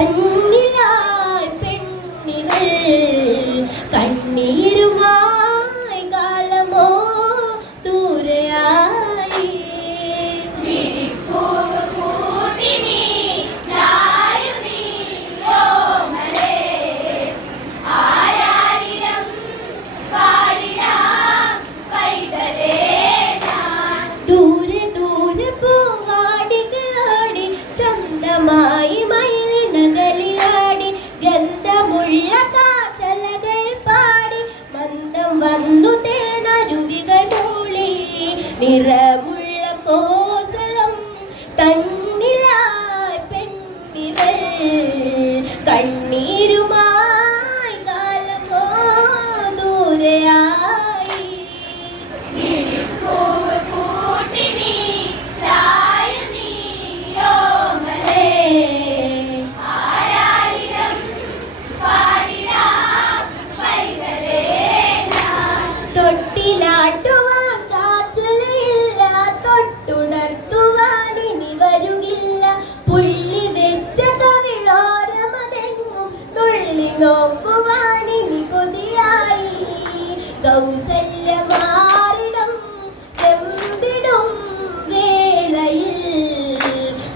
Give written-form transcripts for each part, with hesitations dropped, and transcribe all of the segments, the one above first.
തന്നിലായി പെണ്ണിവൾ കണ്ണീരുമായി കാലമോ ദൂരെയായി. ദൂരെ ദൂരെ പൂവാടികളാടി ചന്തമായി മയിലിണകളിലാടി ഗന്ധമുള്ള കാച്ചലകൾ പാടി മന്ദം വന്നു തേനരുവികൾ മൂളി നിറമുള്ള കോസലം തന്നിലായി പെണ്ണിവൾ കണ്ണീരുമായി കാലമോ ദൂരെയായി. തൊട്ടിലാട്ടുവാൻ കാച്ചലയില്ല തൊട്ടുണർത്തുവാൻ ഇനി വരുകില്ല പുള്ളി വെച്ച കവിളോരമതെങ്ങും നുള്ളി നോക്കുവാൻ ഇനി കൊതിയായി. കൗസല്യമാരിടം ചെമ്പിടും വേളയിൽ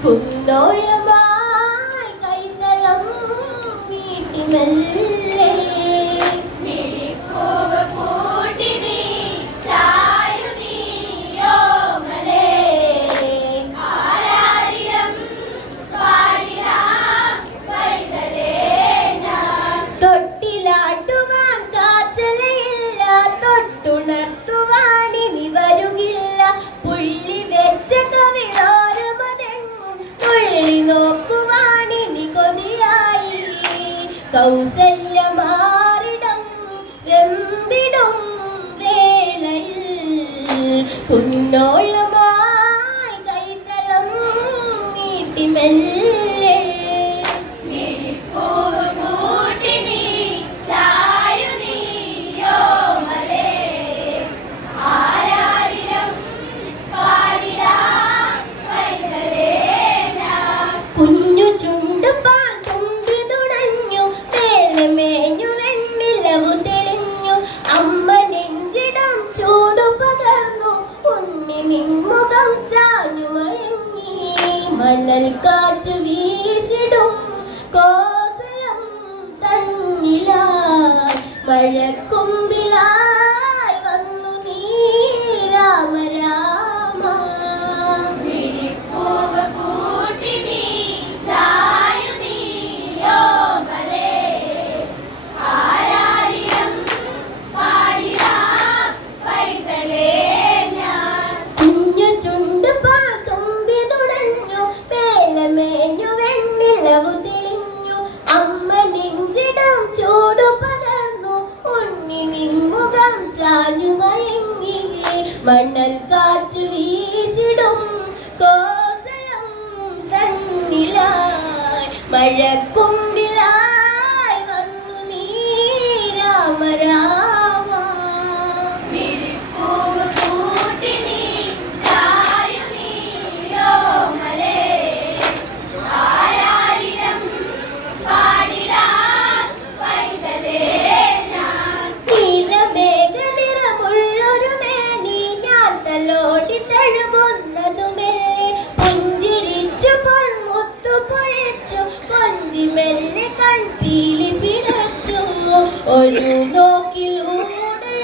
കുന്നോളമായി കൈതളം നീട്ടിമല്ലേ തൊട്ടിലാട്ടുവാൻ കാച്ചലയില്ല തൊട്ടുണർത്തുവാൻ ഇനി വരുകില്ല പുള്ളി വെച്ച കവിളോരമതെങ്ങും നുള്ളി നോക്കുവാൻ ഇനി കൊതിയായി. കൗസല്യമാരിടം വെമ്പിടും വേളയിൽ കുന്നോളമായി കൈതളം നീട്ടിമെല്ലെ കുഞ്ഞു ചുണ്ടുപാൽ തുമ്പി തുടഞ്ഞു മേലമേഞ്ഞു വെണ്ണിലവു തെളിഞ്ഞു അമ്മ നെഞ്ചിടം ചൂടു പകർന്നു ഉണ്ണി നിൻമുഖം ചാഞ്ഞു മയങ്ങി മണൽ കാറ്റ് വീശിടും കോസലം തന്നിലായി മഴക്കുമ്പിളായി വന്നു നീ രാമ രാമ. കുഞ്ഞു ചുണ്ടുപാൽ തുമ്പി തുടഞ്ഞു മേലമേഞ്ഞു വെണ്ണിലവു തെളിഞ്ഞു അമ്മ നെഞ്ചിടം ചൂടു പകർന്നു ഉണ്ണി നിൻമുഖം ചാഞ്ഞു മയങ്ങി മണൽ കാറ്റ് വീശിടും കോസലം തന്നിലായി മഴക്കുമ്പിളായി വന്നു നീ രാമ രാമ. നീലമേഘ നിറമുള്ളൊരു മേനി ഞാൻ തലോടി തഴുകുന്നതുമെല്ലെ പുഞ്ചിരിച്ചു പൊന്മുത്തു പൊഴിച്ചു കൊഞ്ചി മെല്ലെ കൺപീലി പിടച്ചു ഒരു നോക്കിലൂടെ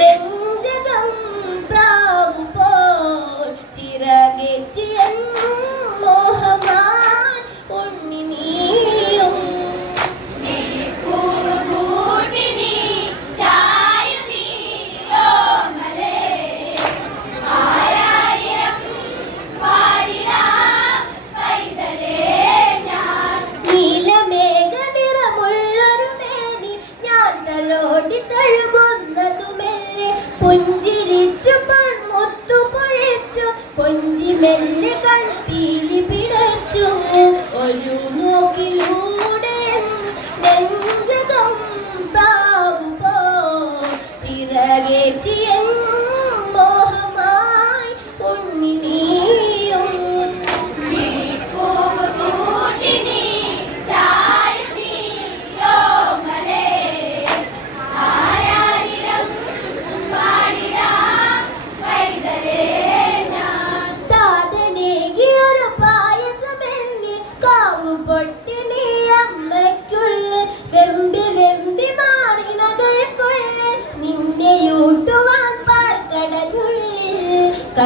നെഞ്ചകം പ്രാവു പോൽ ചിറകേറ്റിയ മോഹമാൻ ഉണ്ണി നീയും. നീലമേഘ നിറമുള്ളൊരു മേനി ഞാൻ തലോടി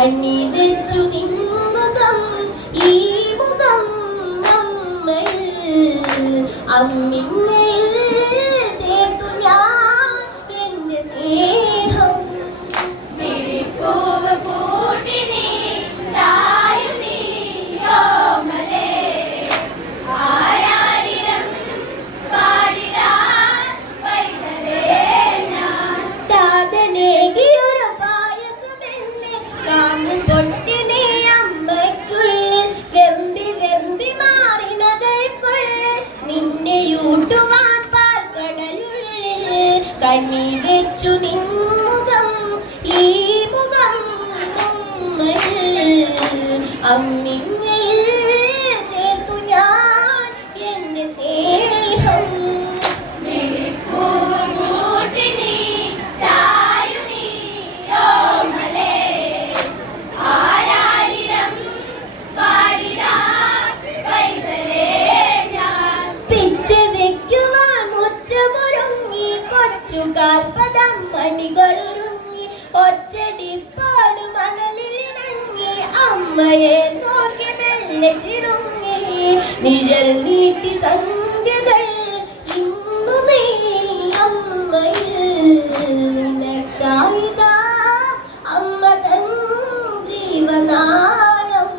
കണ്ണി വെച്ചു നിന്നുകം ഈ മുഖം നമ്മയിൽ അമ്മിമ്മയിൽ ചേർത്തു ഞാൻ എന്റെ സ്നേഹം കണ്ണി വെച്ചു നിന്നുകം ഈ മുഖം അമ്മിമ്മയിൽ ചേർത്തു ഞാൻ എന്റെ സ്നേഹം കാൽപദം മണികളൊരുങ്ങി ഒച്ചടിപ്പാട് മണലിലിണങ്ങി അമ്മയെ നോക്കി മെല്ലെ ചിടുങ്ങി നിഴൽ നീട്ടി സന്ധ്യകൾ ഇന്നുമേ അമ്മയിൽ നിനക്കായിതാ അമ്മ തൻ ജീവനാളം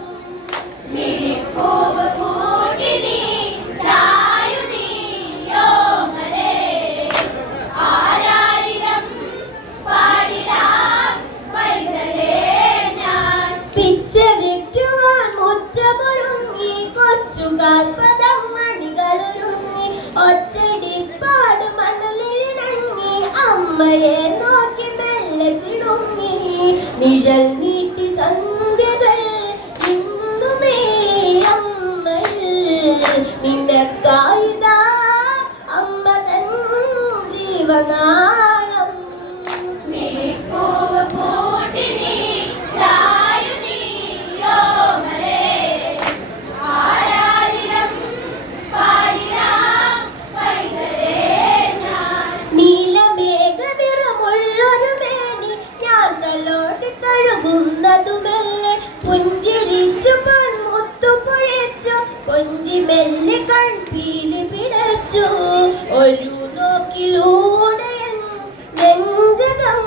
കാൽപദം മണികളൊരുങ്ങി ഒച്ചടിപ്പാട് മണലിലിണങ്ങി അമ്മയെ നോക്കി മെല്ലെ ചിടുങ്ങി നിഴൽ നീട്ടി സന്ധ്യകൾ ഇന്നുമേ അമ്മയിൽ നിനക്കായിതാ അമ്മ തൻ ജീവനാളം ുന്നതുമെല്ലെ പുഞ്ചിരിച്ചു പൊന്മുത്തു പൊഴിച്ചു കൊഞ്ചി മെല്ലെ കൺപീലി പിടച്ചു ഒരു നോക്കിലൂടെ നെഞ്ചകം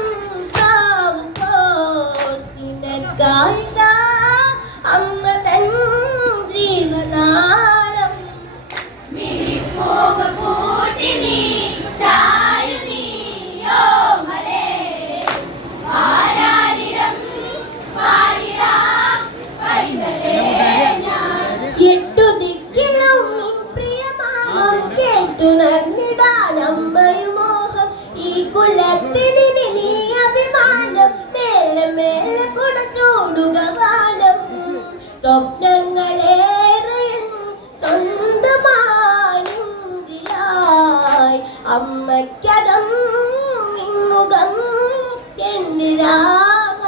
നിനക്കായിതാ അമ്മ തൻ ജീവനാളം ുണർന്നിടാനമ്മയും മോഹം ഈ കുലത്തിന് നീ അഭിമാനം മേലെ മേലെ കുടച്ചൂടുക വാനം സ്വപ്നങ്ങളേറെ സ്വന്തമായി അമ്മയ്ക്കകം മുഖം എന്റെ രാമ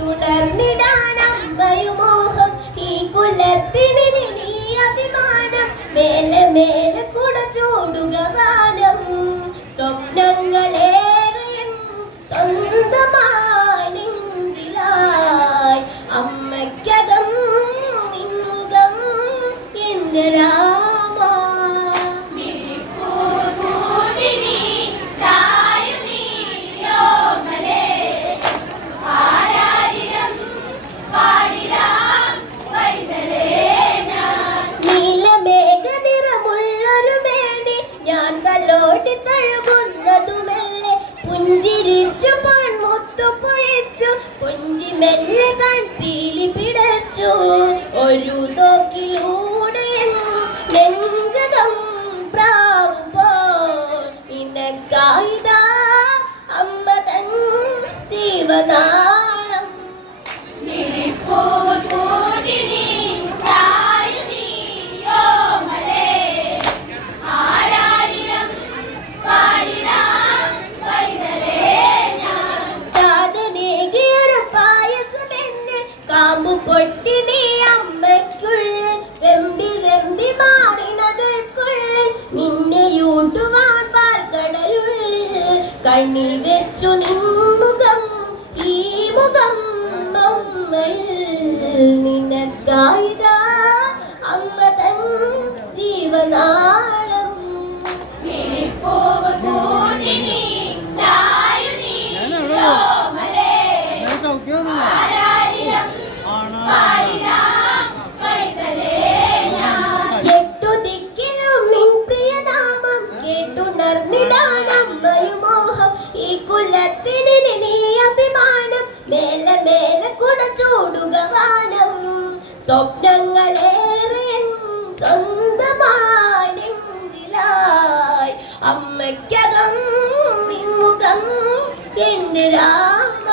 ുണർന്നിടാനമ്മയുമോഹം ഈ കുലത്തിന് നീ അഭിമാനം മേലെ മേലെ കുടച്ചൂടുക വാനം സ്വപ്നങ്ങളേറെ സ്വന്തമായി അമ്മയ്ക്കകം മുഖം എന്റെ രാമ തഴുകുന്നതുമെല്ലെ പുഞ്ചിരിച്ചു പൊന്മുത്തു പൊഴിച്ചു കൊഞ്ചി മെല്ലെ കൺപീലി പിടച്ചു ഒരു നോക്കിലൂടെ നെഞ്ചകം പ്രാവു പോൽ നിനക്കായിതാ അമ്മ തൻ ജീവനാളം അണിവെച്ചു നിൻമുഖം ഈ മുഖം നിനക്കായിതാ അമ്മ തൻ ജീവനാളം എട്ടു ദിക്കിലും നിൻ പ്രിയനാമം കേട്ടുണർന്നിടാനമ്മയും മോഹം ഈ കുലത്തിന് നീ അഭിമാനം മേലെ മേലെ കുട ചൂടുക ഗാനം സ്വപ്നങ്ങളേറെ സ്വന്തമായി നെഞ്ചിലായി അമ്മയ്ക്കകം നിൻമുഖം എന്റെ രാമ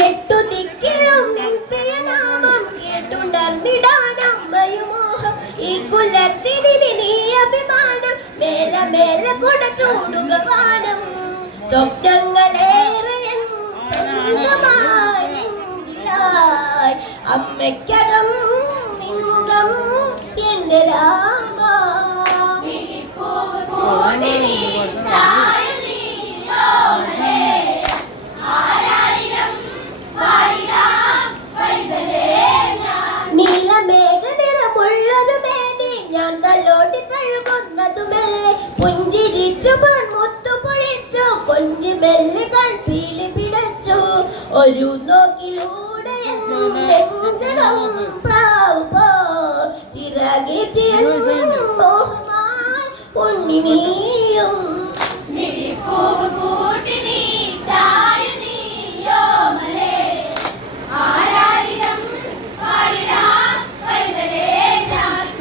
എട്ടു ദിക്കിലും നിൻ പ്രിയനാമം കേട്ടുണർന്നിടാനമ്മയും മോഹം ഈ കുലത്തിന് നീ അഭിമാനം മേലെ മേലെ കുട ചൂടുക ഗാനം സ്വപ്നങ്ങളേറെ സ്വന്തമായി നെഞ്ചിലായി അമ്മയ്ക്കകം നിൻമുഖം എന്റെ രാമ നീലമേഘ നിറമുള്ളൊരു മേനി ഞാൻ തലോടി തഴുകുന്നതു മെല്ലെ പുഞ്ചിരിച്ചു പൊന്മുത്തു പൊഴിച്ചു കൊഞ്ചി മെല്ലെ കൺപീലി പിടച്ചു ഒരു നോക്കിലൂടെ പ്രാവ് പോ ചിറകേറ്റി മോഹമായി ഉണ്ണി നീയും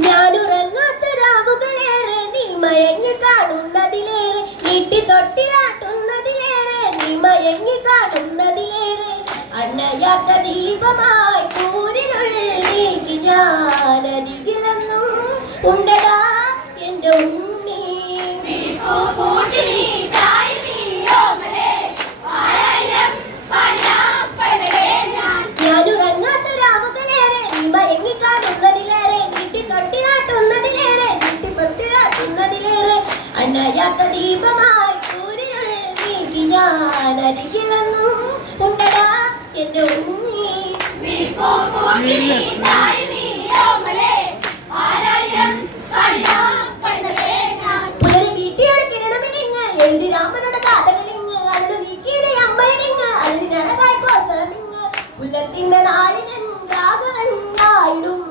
ഞാനുറങ്ങാത്ത രാവുകളേറെ നീ മയങ്ങി കാണുന്നതിലേറെ നീട്ടി തൊട്ടിലാട്ടുന്നതിലേറെ നീ മയങ്ങി കാണുന്നതിലേറെ അണയാത്ത ദീപമായി കൂരിനുള്ളിൽ നീക്കി ഞാനരികിലെന്നും ഉണ്ടടാ എന്റെ ഉണ്ണി ഞാനുറങ്ങാത്ത രാവുകളേറെ നീ മയങ്ങി കാണുന്നതിലേറെ നീട്ടി തൊട്ടിലാട്ടുന്നതിലേറെ നീട്ടി തൊട്ടിലാട്ടുന്നതിലേറെ അണയാത്ത ദീപമായി കൂരിനുള്ളിൽ നീക്കി ഞാനരികിലെന്നും ഉണ്ടടാ എന്റെ ഉണ്ണി പുലരി വീട്ടിയൊരു കിരണമിനിങ്ങ് എഴുതി രാമനുടെ കാതകളിങ്ങ് അടല് നീക്കിയിലെ അമ്മയിനിങ്ങ് അതിനടകായി കോസലമിങ്ങ് പുലത്തിന്റെ നായകൻ രാഘവനായിടും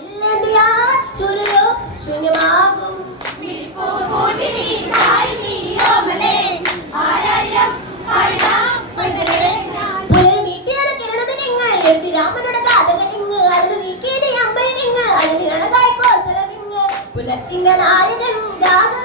ഇല്ലണ്ടിയാ ശൂരയോ ശൂന്യമാകും രാമനുടെ കാതകളിങ്ങ് അടല് നീക്കിയിലെ അമ്മയിനിങ്ങ് അതിനടകായി കോസലമിങ്ങ് പുലത്തിന്റെ നായകൻ രാഘവൻ